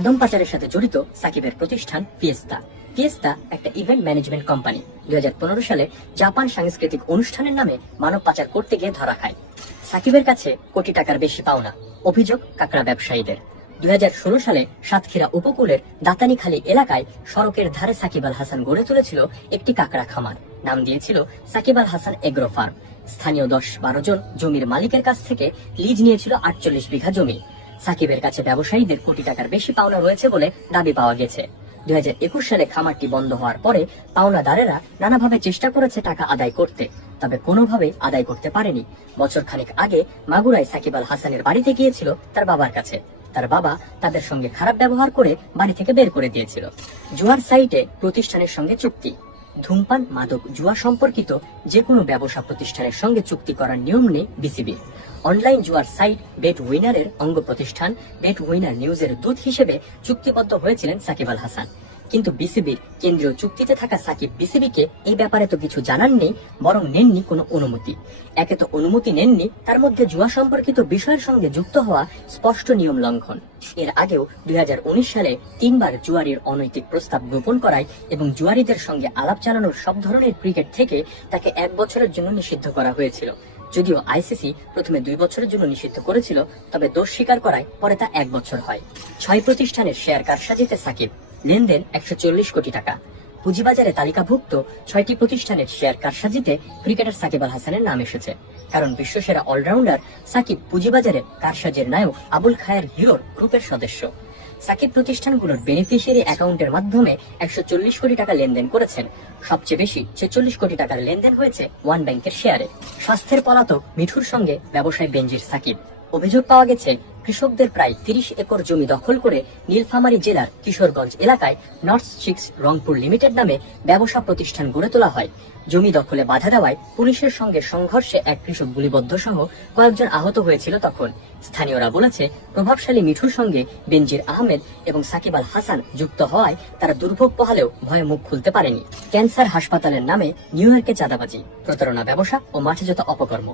মাদক পাচারের সাথে জড়িত সাকিবের প্রতিষ্ঠান ফিয়েস্তা। ফিয়েস্তা একটা ইভেন্ট ম্যানেজমেন্ট কোম্পানি। 2015 সালে জাপান সাংস্কৃতিক অনুষ্ঠানের নামে মানব পাচার করতে গিয়ে ধরা খায়। সাকিবের কাছে কোটি টাকার বেশি পাওনা। অভিযোগ কাঁকড়া ব্যবসায়ীদের। 2016 সালে সাতক্ষীরা উপকূলের দাতানিখালী এলাকায় সড়কের ধারে সাকিব আল হাসান গড়ে তুলেছিল একটি কাঁকড়া খামার। নাম দিয়েছিল সাকিব আল হাসান এগ্রো ফার্ম। স্থানীয় 10-12 জন জমির মালিকের কাছ থেকে লিজ নিয়েছিল 48 বিঘা জমি। সাকিবের কাছে ব্যবসায়ীদের কোটি টাকার বেশি পাওনা রয়েছে বলে দাবি পাওয়া গেছে। 2021 সালে খামারটি বন্ধ হওয়ার পরে পাওনাদারেরা নানাভাবে চেষ্টা করেছে টাকা আদায় করতে, তবে কোনোভাবে আদায় করতে পারেনি। বছর খানেক আগে মাগুরায় সাকিব আল হাসানের বাড়িতে গিয়েছিল তার বাবার কাছে। তার বাবা তাদের সঙ্গে খারাপ ব্যবহার করে বাড়ি থেকে বের করে দিয়েছিল। জুয়ার সাইটে প্রতিষ্ঠানের সঙ্গে চুক্তি। ধূমপান, মাদক, জুয়া সম্পর্কিত যে কোনো ব্যবসা প্রতিষ্ঠানের সঙ্গে চুক্তি করার নিয়ম নেই বিসিবির। অনলাইন জুয়ার সাইট বেট উইনারের অঙ্গ প্রতিষ্ঠান বেট উইনার নিউজের দূত হিসেবে চুক্তিবদ্ধ হয়েছিলেন সাকিব আল হাসান। কিন্তু বিসিবির কেন্দ্রীয় চুক্তিতে থাকা সাকিব বিসিবিকে এই ব্যাপারে তো কিছু জানাননি, বরং নেননি কোনো অনুমতি। একে তো অনুমতি নেননি, তার মধ্যে জুয়া সম্পর্কিত বিষয়ের সঙ্গে যুক্ত হওয়া স্পষ্ট নিয়ম লঙ্ঘন। এর আগেও 2019 সালে 3 বার জুয়ারির অনৈতিক প্রস্তাব গোপন করায় এবং জুয়ারিদের সঙ্গে আলাপ চালানোর সব ধরনের ক্রিকেট থেকে তাকে 1 বছরের জন্য নিষিদ্ধ করা হয়েছিল। যদিও আইসিসি প্রথমে 2 বছরের জন্য নিষিদ্ধ করেছিল, তবে দোষ স্বীকার করায় পরে তা 1 বছর হয়। 6 প্রতিষ্ঠানের শেয়ার কারসাজিতে সাকিব। লেনদেন 140 কোটি টাকা। পুঁজিবাজারে তালিকাভুক্ত 6টি প্রতিষ্ঠানের শেয়ার কারসাজিতে ক্রিকেটার সাকিব আল হাসানের নাম এসেছে। কারণ বিশ্বসেরা অলরাউন্ডার সাকিব পুঁজিবাজারে কারসাজির নায়ক আবুল খায়ের হিরোর গ্রুপের সদস্য। সাকিব প্রতিষ্ঠানগুলোর বেনিফিশিয়ারি অ্যাকাউন্টের মাধ্যমে 140 কোটি টাকা লেনদেন করেছেন। সবচেয়ে বেশি 46 কোটি টাকার লেনদেন হয়েছে ওয়ান ব্যাংকের শেয়ারে। স্বাস্থ্যের পলাতক মিঠুর সঙ্গে ব্যবসায় বেঞ্জির সাকিব। অভিযোগ পাওয়া গেছে কৃষকদের প্রায় 30 একর জমি দখল করে নীলফামারী জেলার কিশোরগঞ্জ এলাকায় নর্থ সিক্স রংপুর লিমিটেড নামে ব্যবসা প্রতিষ্ঠান গড়ে তোলা হয়। জমি দখলে বাধা দেওয়ায় পুলিশের সঙ্গে সংঘর্ষে এক কৃষক গুলিবদ্ধ সহ কয়েকজন আহত হয়েছিল তখন। স্থানীয়রা বলেছে প্রভাবশালী মিঠুর সঙ্গে বেনজির আহমেদ এবং সাকিব আল হাসান যুক্ত হওয়ায় তারা দুর্ভোগ পোহালেও ভয়ে মুখ খুলতে পারেনি। ক্যান্সার হাসপাতালের নামে নিউ ইয়র্কে চাঁদাবাজি, প্রতারণা, ব্যবসা ও মাঠেযত অপকর্ম।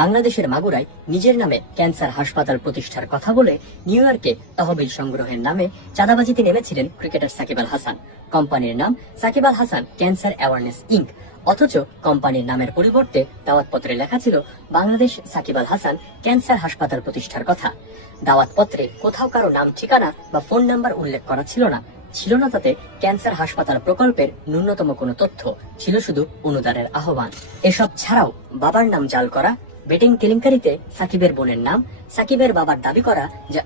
বাংলাদেশের মাগুরায় নিজের নামে ক্যান্সার হাসপাতাল প্রতিষ্ঠার কথা বলে নিউ ইয়র্কে তহবিল সংগ্রহের নামে চাঁদাবাজিতে নেমেছিলেন ক্রিকেটার সাকিব আল হাসান। কোম্পানির নাম Shakib Al Hasan cancer awareness ink. অথচ কোম্পানির নামের পরিবর্তে দাওয়াতপত্রে লেখা ছিল বাংলাদেশ সাকিব আল হাসান ক্যান্সার হাসপাতাল প্রতিষ্ঠার কথা। দাওয়াতপত্রে কোথাও কারো নাম, ঠিকানা বা ফোন নাম্বার উল্লেখ করা ছিল না। ছিল না তাতে ক্যান্সার হাসপাতাল প্রকল্পের ন্যূনতম কোনো তথ্য, ছিল শুধু অনুদানের আহ্বান। এসব ছাড়াও বাবার নাম জাল করা, বেটিং কেলেঙ্কারিতে সাকিবের বোনের নাম, সাকিবের বাবার দাবি করা যে